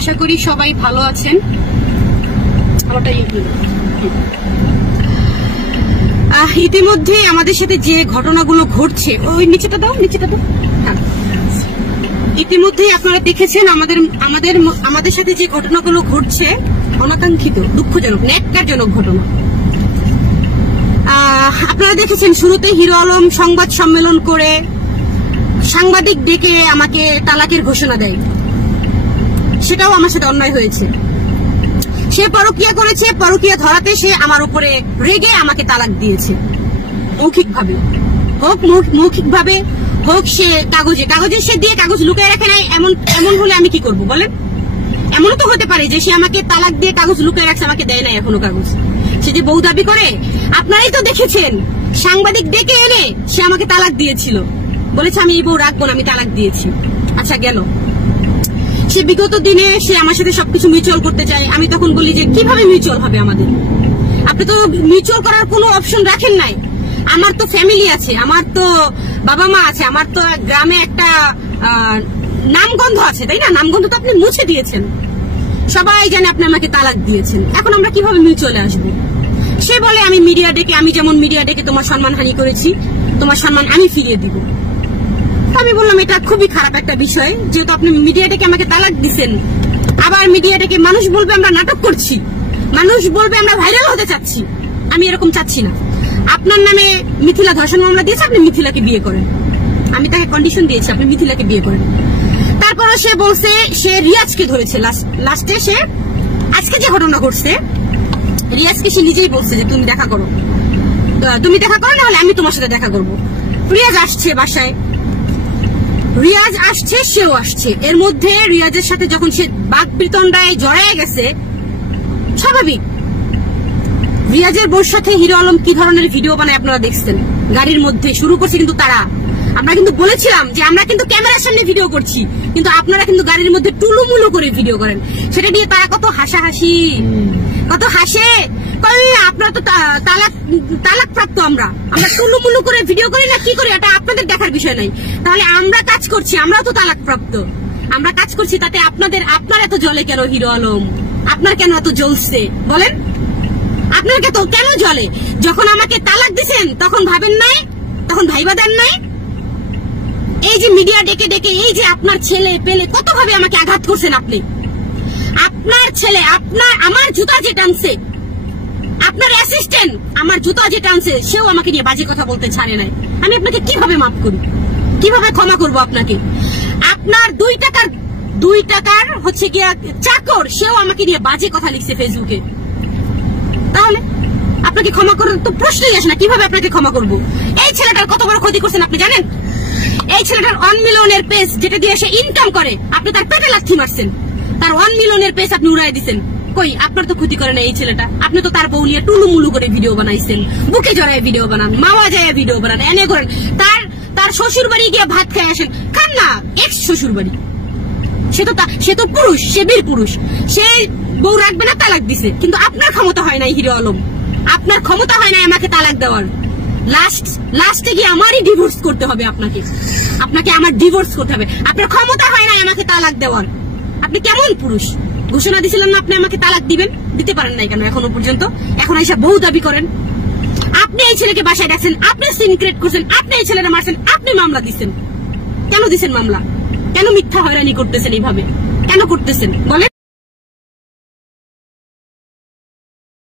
আশা করি সবাই ভালো আছেন। ইতিমধ্যে আমাদের সাথে যে ঘটনাগুলো ঘটছে, ওই নিচেটা দাও। হ্যাঁ, ইতিমধ্যে আপনারা দেখেছেন আমাদের সাথে যে ঘটনাগুলো ঘটছে, অনাকাঙ্ক্ষিত, দুঃখজনক, ন্যাক্কারজনক ঘটনা। আপনারা দেখেছেন শুরুতে হিরো আলম সংবাদ সম্মেলন করে সাংবাদিক ডেকে আমাকে তালাকের ঘোষণা দেয়। সেটাও আমার সাথে অন্যায় হয়েছে। সে পরকীয়া করেছে, পরকীয়া ধরাতে সে আমার উপরে রেগে আমাকে তালাক দিয়েছে। মৌখিকভাবে হোক, সে কাগজে সে দিয়ে কাগজ লুকিয়ে রাখে নাই। এমন হলে আমি কি করব বলেন? এমনও তো হতে পারে যে সে আমাকে তালাক দিয়ে কাগজ লুকিয়ে রাখছে, আমাকে দেয় নাই এখনো কাগজ। সে যে বউ দাবি করে, আপনারাই তো দেখেছেন, সাংবাদিক ডেকে এনে সে আমাকে তালাক দিয়েছিল, বলেছে আমি এই বউ রাখবো না, আমি তালাক দিয়েছি। আচ্ছা, গেল। সে বিগত দিনে সে আমার সাথে সবকিছু মিউচুয়াল করতে চায়। আমি তখন বলি যে কিভাবে মিউচুয়াল হবে আমাদের? আপনি তো মিউচুয়াল করার কোনো অপশন রাখেন নাই। আমার তো ফ্যামিলি আছে, আমার তো বাবা মা আছে, আমার তো গ্রামে একটা নামগন্ধ আছে, তাই না? নামগন্ধ তো আপনি মুছে দিয়েছেন, সবাই জানে আপনি আমাকে তালাক দিয়েছেন। এখন আমরা কিভাবে মিউচুয়ালে আসবো? সে বলে আমি যেমন মিডিয়া ডেকে তোমার সম্মানহানি করেছি, তোমার সম্মান আমি ফিরিয়ে দিব। আমি বললাম এটা খুবই খারাপ একটা বিষয়, যেহেতু আপনি মিডিয়া ডেকে আমাকে তালাক দিচ্ছেন, আবার মিডিয়া ডেকে মানুষ বলবে আমরা নাটক করছি, মানুষ বলবে আমরা ভাইরাল হতে চাচ্ছি। আমি এরকম চাচ্ছি না। আপনার নামে মিথিলা ধর্ষণ মামলা দিয়েছে, আপনি মিথিলাকে বিয়ে করেন। আমি তাকে কন্ডিশন দিয়েছি আপনি মিথিলাকে বিয়ে করেন। তারপরে সে বলছে সে রিয়াজকে ধরেছে। লাস্টে সে আজকে যে ঘটনা ঘটছে, রিয়াজকে সে নিজেই বলছে যে তুমি দেখা করো, না হলে আমি তোমার সাথে দেখা করবো। রিয়াজ আসছে বাসায়, রিয়াজ আসছে, সেও আসছে। এর মধ্যে রিয়াজের সাথে যখন সে বাকবিতণ্ডায় জড়ায় গেছে, স্বাভাবিক। রিয়াজের বউর সাথে হিরো আলম কি ধরনের ভিডিও বানায় আপনারা দেখছেন। গাড়ির মধ্যে শুরু করছে কিন্তু তারা। আমরা কিন্তু বলেছিলাম যে আমরা কিন্তু ক্যামেরার সামনে ভিডিও করছি, কিন্তু আপনারা কিন্তু গাড়ির মধ্যে টুলুমুলু করে ভিডিও করেন। সেটা নিয়ে তারা কত হাসাহাসি, কত হাসে। আপনারা তো তালাক প্রাপ্ত, আমরা টুলুমুলু করে ভিডিও করি না, কি করি এটা আপনাদের দেখার বিষয় নাই। তাহলে আমরা কাজ করছি, আমরাও তো তালাক প্রাপ্ত, আমরা কাজ করছি, তাতে আপনার এত জ্বলে কেন? হিরো আলম আপনার কেন এত জ্বলছে বলেন? আপনার কেন জ্বলে? যখন আমাকে তালাক দিছেন তখন ভাবেন নাই, তখন ভাইবা দেন নাই? এই যে মিডিয়া ডেকে এই যে আপনার ছেলে পেলে কত ভাবে আমাকে আঘাত করছেন আপনি। আপনার ছেলে আমার জুতা যে টানছে, আপনার অ্যাসিস্ট্যান্ট আমার জুতা যে টানছে, সেও আমাকে নিয়ে বাজে কথা বলতে ছাড়ে নাই। আমি আপনাকে কিভাবে মাফ করি, কিভাবে ক্ষমা করব আপনাকে? আপনার 2 টাকার হচ্ছে গিয়া চাকর, সেও আমাকে নিয়ে বাজে কথা লিখছে ফেসবুকে। তাহলে আপনাকে ক্ষমা করার তো প্রশ্নই আসে না। কিভাবে আপনাকে ক্ষমা করব? এই ছেলেটার কত বড় ক্ষতি করছেন আপনি জানেন? এই ছেলেটার 1 মিলিয়নের পেজ যেটা দিয়ে সে ইনকাম করে, আপনি তার পেটে লাথি মারছেন। তার 1 মিলিয়নের পেজ আপনি উড়াই দিচ্ছেন। কই, আপনার তো ক্ষতি করে না এই ছেলেটা। আপনি তো তার বউ নিয়ে টুলুমুলু করে ভিডিও বানাইছেন, বুকে জড়ায় ভিডিও বানান, মাওয়া যায় ভিডিও বানান, এনে করেন। তার শ্বশুর বাড়ি গিয়ে ভাত খেয়ে আসেন, খান না, এক্স শ্বশুর বাড়ি। সে তো পুরুষ, সে বীর পুরুষ, সে বউ রাখবে না, তালাক দিছে। কিন্তু আপনার ক্ষমতা হয় নাই হিরো আলম, আপনার ক্ষমতা হয় নাই আমাকে তালাক দেওয়ার। লাস্টে গিয়ে আমারই ডিভোর্স করতে হবে, আপনাকে আমার ডিভোর্স করতে হবে। আপনার ক্ষমতা হয় নাই আমাকে তালাক দেওয়ার। আপনি কেমন পুরুষ? ঘোষণা দিয়েছিলেন না আপনি আমাকে তালাক দিবেন, দিতে পারেন নাই কেন এখনো পর্যন্ত? এখন এসে বউ দাবি করেন। আপনি এই ছেলেকে বাসায় ডাকছেন, আপনি সিন ক্রিয়েট করছেন, আপনি এই ছেলেরা মারছেন, আপনি মামলা দিচ্ছেন। কেন দিচ্ছেন মামলা? কেন মিথ্যা হয়রানি করতেছেন? এইভাবে কেন করতেছেন বলেন?